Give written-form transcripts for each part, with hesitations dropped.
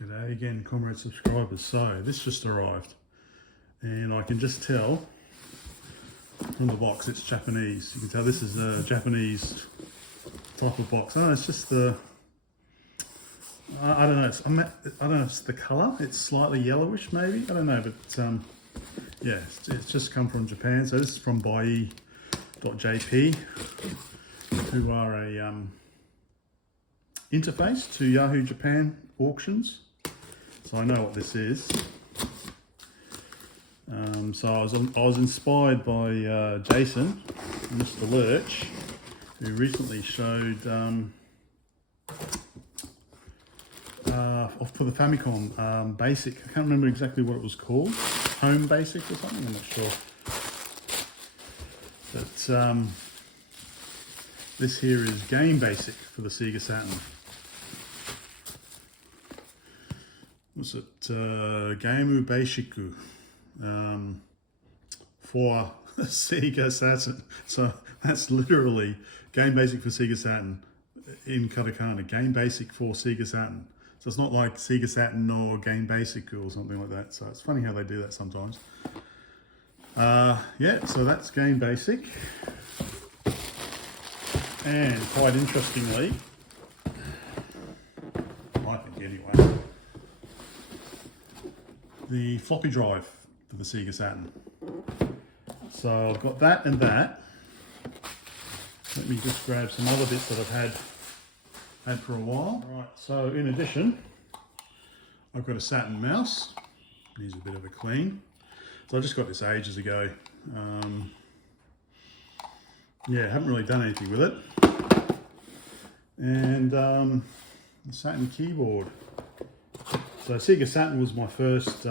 G'day again, comrade subscribers. So this just arrived and I can just tell from the box it's Japanese. You can tell this is a Japanese type of box. Oh, it's just the I don't know. I don't know. It's the colour. It's slightly yellowish, maybe. I don't know, but yeah, it's just come from Japan. So this is from Bai.jp, who are a interface to Yahoo Japan auctions. So I know what this is. So I was inspired by Jason, Mr. Lurch, who recently showed for the Famicom Basic. I can't remember exactly what it was called. Home Basic or something. I'm not sure. But this here is Game Basic for the Sega Saturn. Was it Game Basic for Sega Saturn? So that's literally Game Basic for Sega Saturn in katakana. Game Basic for Sega Saturn. So it's not like Sega Saturn or Game Basic or something like that. So it's funny how they do that sometimes. Yeah, so that's Game Basic. And quite interestingly, I think anyway, the floppy drive for the Sega Saturn. So I've got that and that. Let me just grab some other bits that I've had for a while. Right, so in addition, I've got a Saturn mouse. Needs a bit of a clean. So I just got this ages ago. Yeah, haven't really done anything with it. And the Saturn keyboard. So Sega Saturn was my first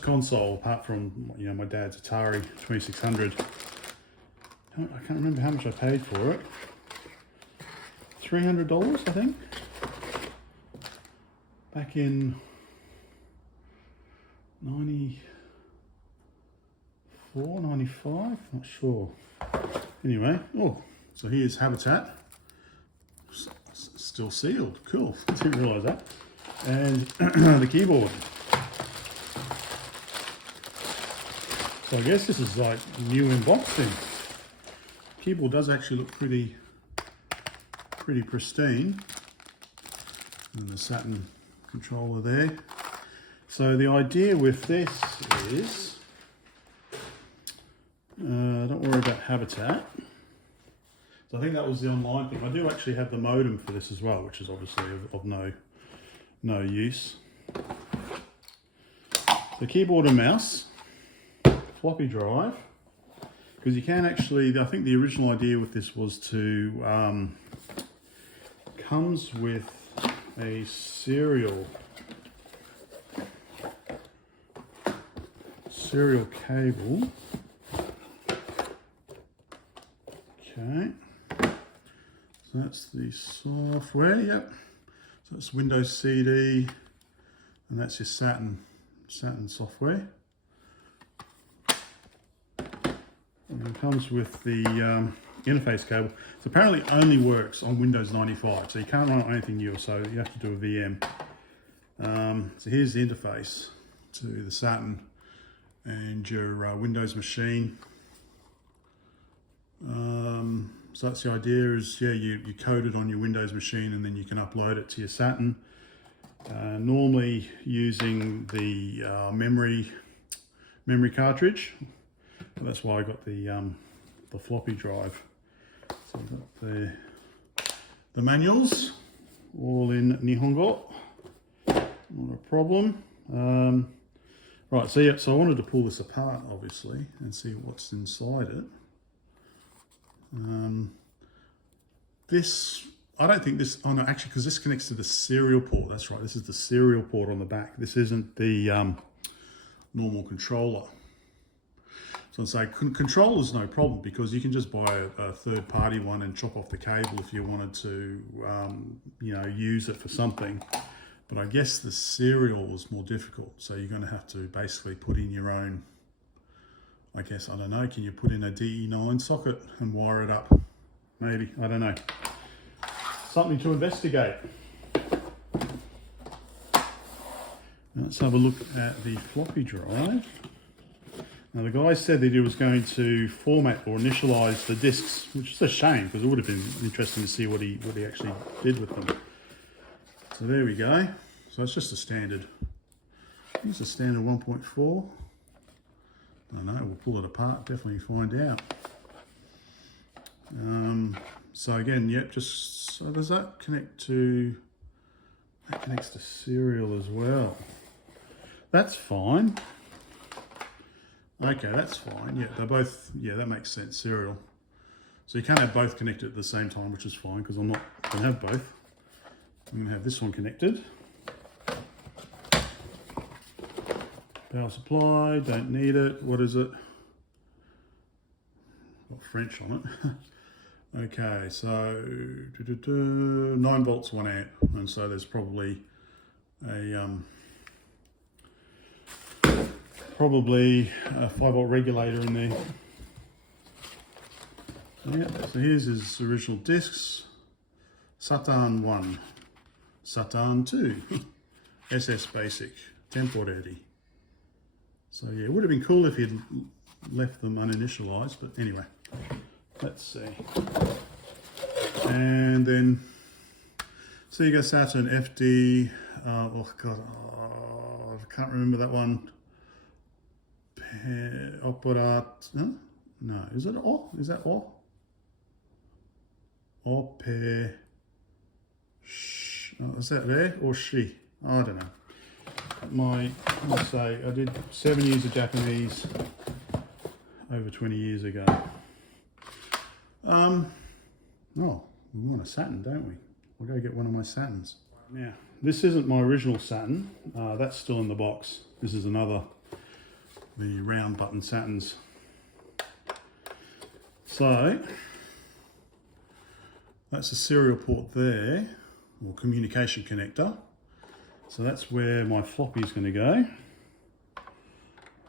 console, apart from my dad's Atari 2600. I can't remember how much I paid for it. $300, I think. Back in 94, 95, not sure. Anyway, so here's Habitat. Still sealed, cool, didn't realise that. And the keyboard. So I guess this is like new in box then. Keyboard does actually look pretty pristine. And the Saturn controller there. So the idea with this is, don't worry about Habitat. So I think that was the online thing. I do actually have the modem for this as well, which is obviously of no use. So keyboard and mouse, floppy drive, because you can actually, I think the original idea with this was to, comes with a serial cable. Okay. So that's the software, yep. So that's Windows CD, and that's your Saturn software. And it comes with the interface cable. So apparently it only works on Windows 95, so you can't run it on anything new, so you have to do a VM. So here's the interface to the Saturn and your Windows machine. So that's the idea is, yeah, you code it on your Windows machine and then you can upload it to your Saturn. Normally using the memory cartridge. That's why I got the floppy drive. So I've got the manuals all in Nihongo. Not a problem. Right, so yeah, so I wanted to pull this apart obviously and see what's inside it. I don't think this, oh no, actually, because this connects to the serial port. That's right, this is the serial port on the back. This isn't the normal controller. So I'd say controller's no problem because you can just buy a third-party one and chop off the cable if you wanted to, use it for something. But I guess the serial was more difficult. So you're going to have to basically put in your own, I guess, I don't know, can you put in a DE9 socket and wire it up? Maybe, I don't know. Something to investigate. Let's have a look at the floppy drive. Now the guy said that he was going to format or initialize the disks, which is a shame because it would have been interesting to see what he actually did with them. So there we go. So it's just a standard. It's a standard 1.4. I don't know, we'll pull it apart, definitely find out. So again, yep, just, so does that connect to, that connects to serial as well. That's fine. Okay, that's fine. Yeah, they're both, yeah, that makes sense, serial. So you can't have both connected at the same time, which is fine because I'm not going to have both. I'm going to have this one connected. Power supply, don't need it. What is it? Got French on it. Okay, so 9 volts, 1 amp. And so there's probably a 5-volt regulator in there. Yeah, so here's his original discs. Saturn 1, Saturn 2, SS Basic, Temporary. So yeah, it would have been cool if he'd left them uninitialized, but anyway, let's see. And then Sega Saturn FD, oh god, I can't remember that one. Operat, no, is it O? Is that O? Ope, is that there or she? I don't know. Let's say I did 7 years of Japanese over 20 years ago. Oh, we want a Saturn, don't we? I'll go get one of my Saturns. Now, this isn't my original Saturn. That's still in the box. This is another, the round button Saturns. So, that's a serial port there, or communication connector. So that's where my floppy is going to go,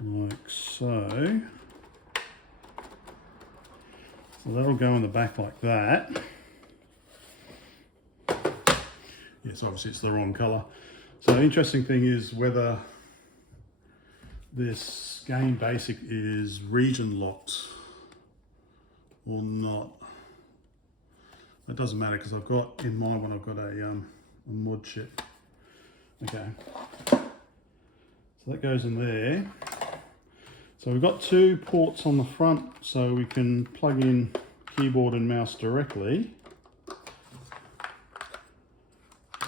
like so. So that'll go in the back like that. Yes, obviously it's the wrong colour. So the interesting thing is whether this game basic is region locked or not. It doesn't matter because I've got, in my one, I've got a mod chip. Okay, so that goes in there. So we've got 2 ports on the front, so we can plug in keyboard and mouse directly. It's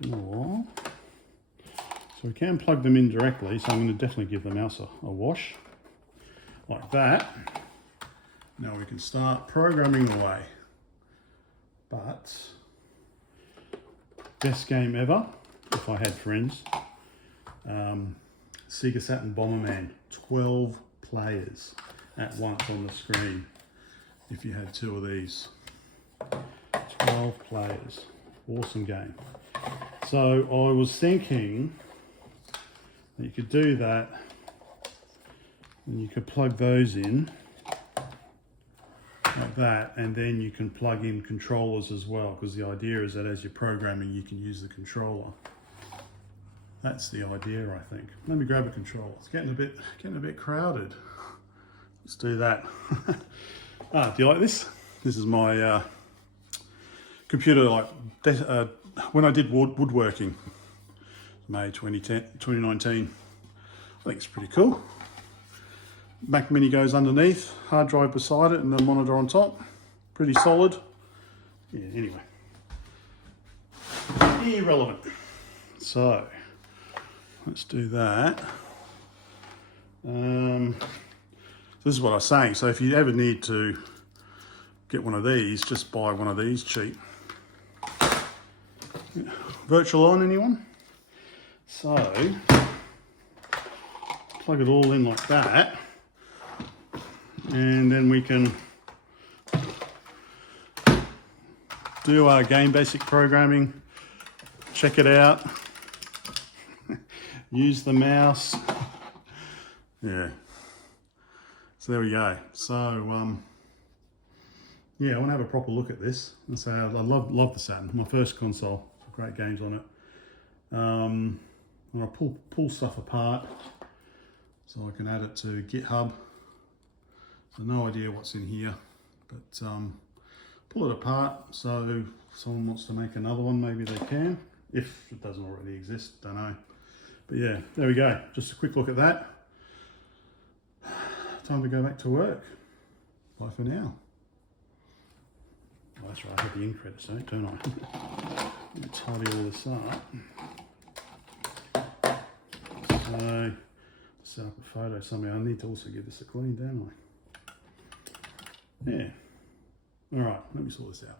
been a while. So we can plug them in directly, so I'm going to definitely give the mouse a wash, like that. Now we can start programming away. But best game ever, if I had friends. Sega Saturn Bomberman, 12 players at once on the screen. If you had 2 of these, 12 players, awesome game. So I was thinking that you could do that, and you could plug those in like that, and then you can plug in controllers as well, because the idea is that as you're programming you can use the controller. That's the idea, I think. Let me grab a controller. It's getting a bit crowded. Let's do that. Do you like this? This is my computer, like when I did woodworking, May 2019. I think it's pretty cool. Mac Mini goes underneath, hard drive beside it, and the monitor on top. Pretty solid. Yeah, anyway. Irrelevant. So, let's do that. This is what I was saying. So if you ever need to get one of these, just buy one of these cheap. Virtual on, anyone? So, plug it all in like that. And then we can do our game basic programming, check it out, use the mouse. Yeah. So there we go. So yeah, I want to have a proper look at this and say I love the Saturn. My first console, great games on it. When I pull stuff apart, so I can add it to GitHub. So no idea what's in here, but pull it apart. So if someone wants to make another one, maybe they can. If it doesn't already exist, don't know. But yeah, there we go. Just a quick look at that. Time to go back to work. Bye for now. Oh, that's right, I have the ink credits, don't I? Let me tidy all this up. So, set up a photo somehow. I need to also give this a clean, don't I? Yeah. All right, let me sort this out.